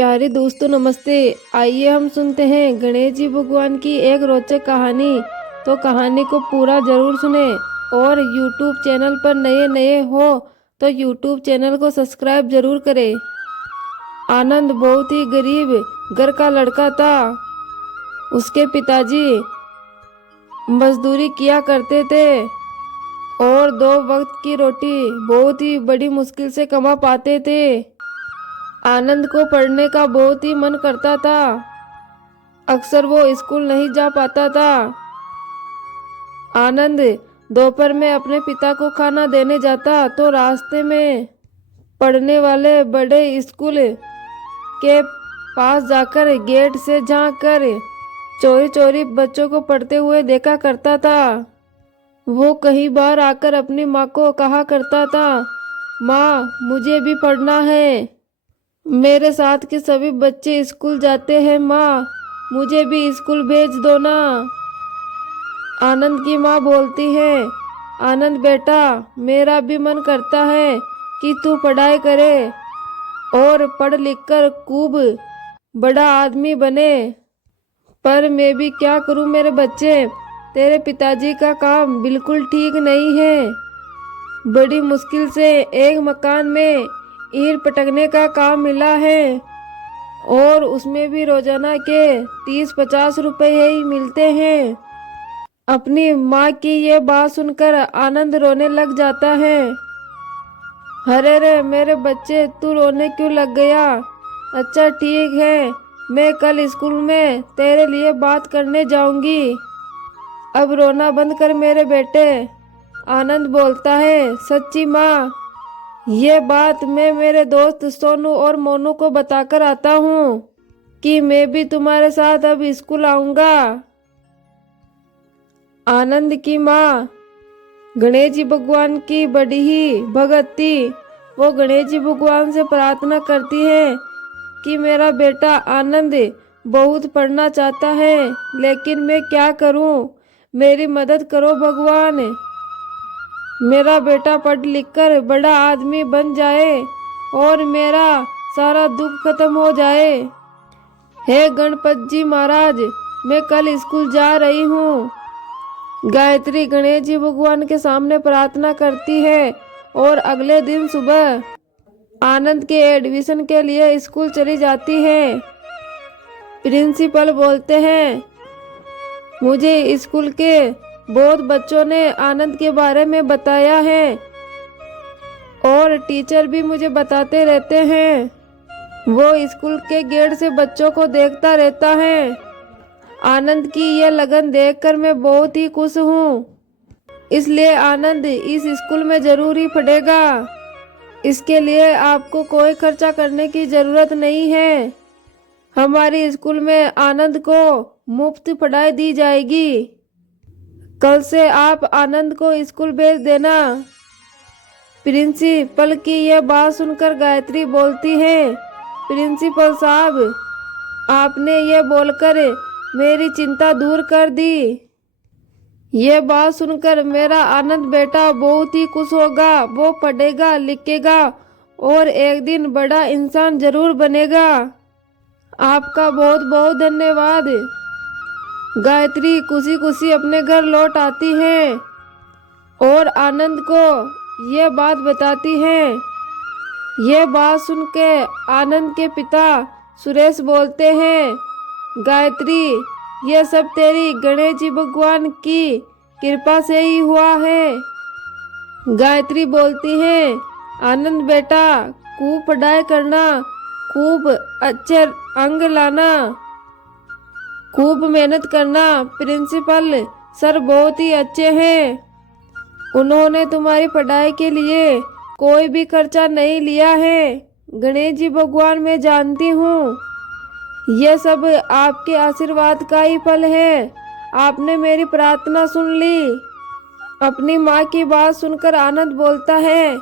प्यारे दोस्तों नमस्ते। आइए हम सुनते हैं गणेश जी भगवान की एक रोचक कहानी। तो कहानी को पूरा जरूर सुने और YouTube चैनल पर नए हो तो YouTube चैनल को सब्सक्राइब जरूर करें। आनंद बहुत ही गरीब घर का लड़का था। उसके पिताजी मजदूरी किया करते थे और 2 वक्त की रोटी बहुत ही बड़ी मुश्किल से कमा पाते थे। आनंद को पढ़ने का बहुत ही मन करता था। अक्सर वो स्कूल नहीं जा पाता था। आनंद दोपहर में अपने पिता को खाना देने जाता तो रास्ते में पढ़ने वाले बड़े स्कूल के पास जाकर गेट से झांक कर चोरी चोरी बच्चों को पढ़ते हुए देखा करता था। वो कई बार आकर अपनी माँ को कहा करता था, माँ मुझे भी पढ़ना है, मेरे साथ के सभी बच्चे स्कूल जाते हैं, माँ मुझे भी स्कूल भेज दो ना। आनंद की माँ बोलती है, आनंद बेटा मेरा भी मन करता है कि तू पढ़ाई करे और पढ़ लिख कर खूब बड़ा आदमी बने, पर मैं भी क्या करूँ मेरे बच्चे, तेरे पिताजी का काम बिल्कुल ठीक नहीं है। बड़ी मुश्किल से एक मकान में ईंट पटकने का काम मिला है और उसमें भी रोजाना के 30-50 रुपए ही मिलते हैं। अपनी माँ की ये बात सुनकर आनंद रोने लग जाता है। अरे रे मेरे बच्चे तू रोने क्यों लग गया? अच्छा ठीक है, मैं कल स्कूल में तेरे लिए बात करने जाऊंगी। अब रोना बंद कर मेरे बेटे। आनंद बोलता है, सच्ची माँ ये बात मैं मेरे दोस्त सोनू और मोनू को बताकर आता हूँ कि मैं भी तुम्हारे साथ अब स्कूल आऊंगा। आनंद की माँ गणेश जी भगवान की बड़ी ही भगत थी। वो गणेश जी भगवान से प्रार्थना करती है कि मेरा बेटा आनंद बहुत पढ़ना चाहता है, लेकिन मैं क्या करूँ, मेरी मदद करो भगवान। मेरा बेटा पढ़ लिख कर बड़ा आदमी बन जाए और मेरा सारा दुख खत्म हो जाए। हे गणपति जी महाराज मैं कल स्कूल जा रही हूँ। गायत्री गणेश जी भगवान के सामने प्रार्थना करती है और अगले दिन सुबह आनंद के एडमिशन के लिए स्कूल चली जाती है। प्रिंसिपल बोलते हैं, मुझे स्कूल के बहुत बच्चों ने आनंद के बारे में बताया है और टीचर भी मुझे बताते रहते हैं। वो स्कूल के गेट से बच्चों को देखता रहता है। आनंद की ये लगन देखकर मैं बहुत ही खुश हूँ। इसलिए आनंद इस स्कूल में जरूर ही पढ़ेगा। इसके लिए आपको कोई खर्चा करने की जरूरत नहीं है। हमारे स्कूल में आनंद को मुफ्त पढ़ाई दी जाएगी। कल से आप आनंद को स्कूल भेज देना। प्रिंसिपल की यह बात सुनकर गायत्री बोलती है, प्रिंसिपल साहब आपने ये बोलकर मेरी चिंता दूर कर दी। ये बात सुनकर मेरा आनंद बेटा बहुत ही खुश होगा। वो पढ़ेगा लिखेगा और एक दिन बड़ा इंसान जरूर बनेगा। आपका बहुत बहुत धन्यवाद। गायत्री खुशी खुशी अपने घर लौट आती है और आनंद को ये बात बताती है। ये बात सुन के आनंद के पिता सुरेश बोलते हैं, गायत्री ये सब तेरी गणेश जी भगवान की कृपा से ही हुआ है। गायत्री बोलती है, आनंद बेटा खूब पढ़ाई करना, खूब अच्छे अंक लाना, खूब मेहनत करना। प्रिंसिपल सर बहुत ही अच्छे हैं। उन्होंने तुम्हारी पढ़ाई के लिए कोई भी खर्चा नहीं लिया है। गणेश जी भगवान मैं जानती हूँ ये सब आपके आशीर्वाद का ही फल है। आपने मेरी प्रार्थना सुन ली। अपनी माँ की बात सुनकर आनंद बोलता है,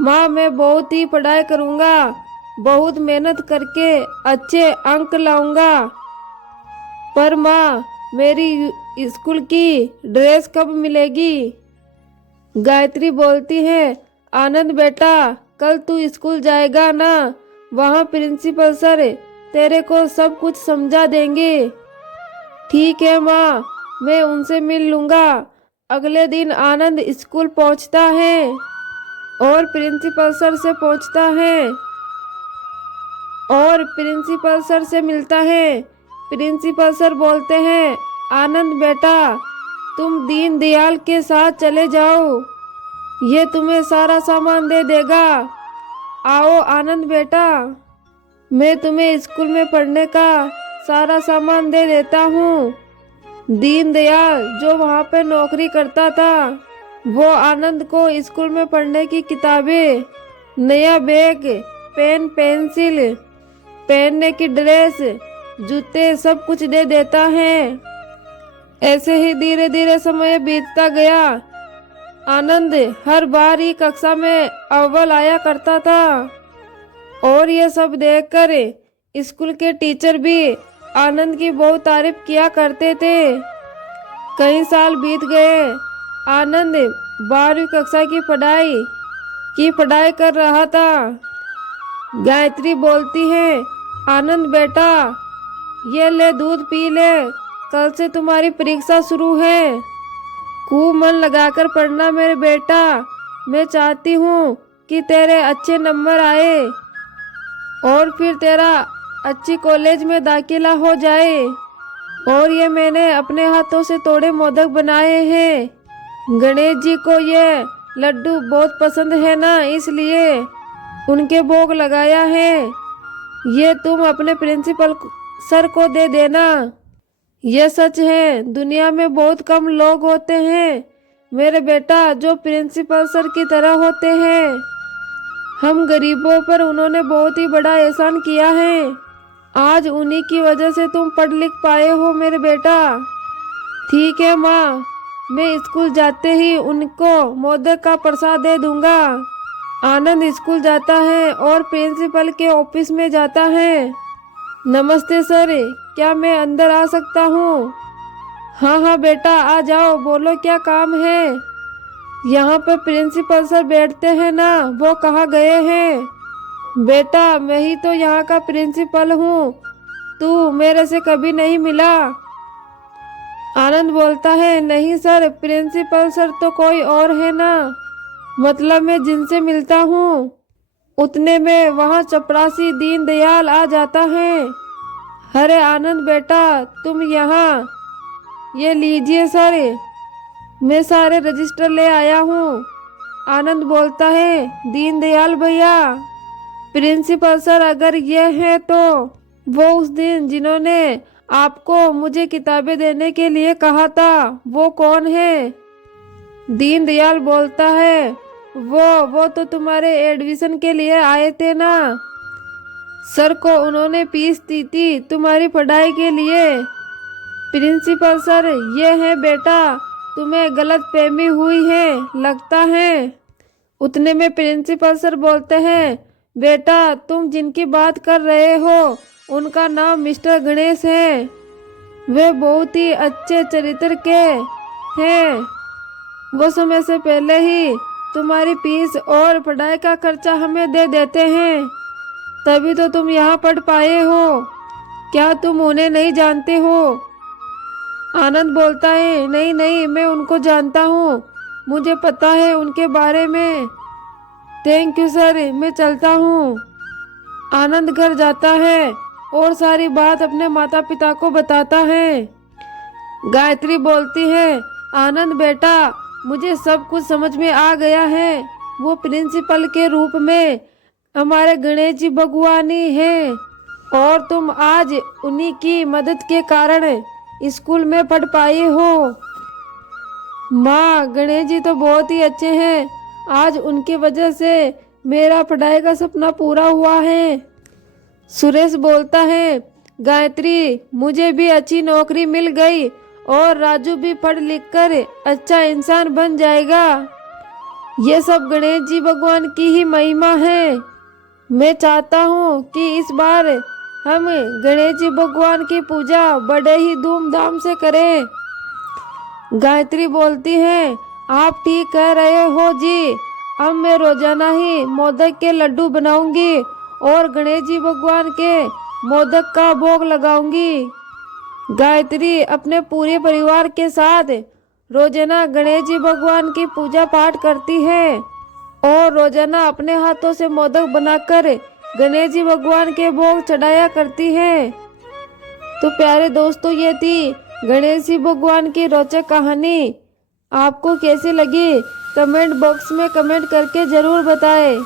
माँ मैं बहुत ही पढ़ाई करूँगा, बहुत मेहनत करके अच्छे अंक लाऊंगा। पर माँ मेरी स्कूल की ड्रेस कब मिलेगी? गायत्री बोलती है, आनंद बेटा कल तू स्कूल जाएगा ना, वहाँ प्रिंसिपल सर तेरे को सब कुछ समझा देंगे। ठीक है माँ, मैं उनसे मिल लूँगा। अगले दिन आनंद स्कूल पहुँचता है और प्रिंसिपल सर से पूछता है और प्रिंसिपल सर से मिलता है। प्रिंसिपल सर बोलते हैं, आनंद बेटा, तुम दीनदयाल के साथ चले जाओ, ये तुम्हें सारा सामान दे देगा। आओ आनंद बेटा, मैं तुम्हें स्कूल में पढ़ने का सारा सामान दे देता हूँ। दीनदयाल जो वहाँ पे नौकरी करता था, वो आनंद को स्कूल में पढ़ने की किताबें, नया बैग, पेन, पेंसिल, पहनने की ड्रेस, जूते सब कुछ दे देता है। ऐसे ही धीरे धीरे समय बीतता गया। आनंद हर बार ही कक्षा में अव्वल आया करता था और ये सब देखकर स्कूल के टीचर भी आनंद की बहुत तारीफ किया करते थे। कई साल बीत गए। आनंद 12वीं कक्षा की पढ़ाई कर रहा था। गायत्री बोलती है, आनंद बेटा, ये ले दूध पी ले, कल से तुम्हारी परीक्षा शुरू है। खूब मन लगाकर पढ़ना मेरे बेटा, मैं चाहती हूँ कि तेरे अच्छे नंबर आए और फिर तेरा अच्छी कॉलेज में दाखिला हो जाए। और ये मैंने अपने हाथों से तोड़े मोदक बनाए हैं। गणेश जी को ये लड्डू बहुत पसंद है ना, इसलिए उनके भोग लगाया है। ये तुम अपने प्रिंसिपल सर को दे देना। ये सच है, दुनिया में बहुत कम लोग होते हैं मेरे बेटा जो प्रिंसिपल सर की तरह होते हैं। हम गरीबों पर उन्होंने बहुत ही बड़ा एहसान किया है। आज उन्हीं की वजह से तुम पढ़ लिख पाए हो मेरे बेटा। ठीक है माँ, मैं स्कूल जाते ही उनको मोदक का प्रसाद दे दूंगा। आनंद स्कूल जाता है और प्रिंसिपल के ऑफिस में जाता है। नमस्ते सर, क्या मैं अंदर आ सकता हूँ? हाँ हाँ बेटा, आ जाओ, बोलो क्या काम है। यहाँ पे प्रिंसिपल सर बैठते हैं ना, वो कहाँ गए हैं? बेटा, मैं ही तो यहाँ का प्रिंसिपल हूँ, तू मेरे से कभी नहीं मिला। आनंद बोलता है, नहीं सर, प्रिंसिपल सर तो कोई और है ना। मतलब मैं जिनसे मिलता हूँ उतने में वहाँ चपरासी दीनदयाल आ जाता है। अरे आनंद बेटा, तुम यहाँ, ये लीजिए सर, मैं सारे रजिस्टर ले आया हूँ। आनंद बोलता है, दीनदयाल भैया, प्रिंसिपल सर अगर ये है तो वो उस दिन जिन्होंने आपको मुझे किताबें देने के लिए कहा था, वो कौन है? दीनदयाल बोलता है, वो तो तुम्हारे एडमिशन के लिए आए थे ना। सर को उन्होंने फीस दी थी तुम्हारी पढ़ाई के लिए। प्रिंसिपल सर ये है बेटा, तुम्हें गलत फहमी हुई है लगता है। उतने में प्रिंसिपल सर बोलते हैं, बेटा तुम जिनकी बात कर रहे हो उनका नाम मिस्टर गणेश है। वे बहुत ही अच्छे चरित्र के हैं। वो समय से पहले ही तुम्हारी फीस और पढ़ाई का खर्चा हमें दे देते हैं, तभी तो तुम यहाँ पढ़ पाए हो। क्या तुम उन्हें नहीं जानते हो? आनंद बोलता है, नहीं नहीं, मैं उनको जानता हूँ, मुझे पता है उनके बारे में। थैंक यू सर, मैं चलता हूँ। आनंद घर जाता है और सारी बात अपने माता पिता को बताता है। गायत्री बोलती है, आनंद बेटा, मुझे सब कुछ समझ में आ गया है। वो प्रिंसिपल के रूप में हमारे गणेश जी भगवान ही हैं और तुम आज उन्हीं की मदद के कारण स्कूल में पढ़ पाई हो। माँ, गणेश जी तो बहुत ही अच्छे हैं, आज उनकी वजह से मेरा पढ़ाई का सपना पूरा हुआ है। सुरेश बोलता है, गायत्री, मुझे भी अच्छी नौकरी मिल गई और राजू भी पढ़ लिख कर अच्छा इंसान बन जाएगा। ये सब गणेश जी भगवान की ही महिमा है। मैं चाहता हूँ कि इस बार हम गणेश जी भगवान की पूजा बड़े ही धूमधाम से करें। गायत्री बोलती है, आप ठीक कह रहे हो जी, अब मैं रोजाना ही मोदक के लड्डू बनाऊंगी और गणेश जी भगवान के मोदक का भोग लगाऊंगी। गायत्री अपने पूरे परिवार के साथ रोजाना गणेश जी भगवान की पूजा पाठ करती है और रोजाना अपने हाथों से मोदक बनाकर गणेश जी भगवान के भोग चढ़ाया करती है। तो प्यारे दोस्तों, ये थी गणेश जी भगवान की रोचक कहानी। आपको कैसी लगी कमेंट बॉक्स में कमेंट करके ज़रूर बताएं।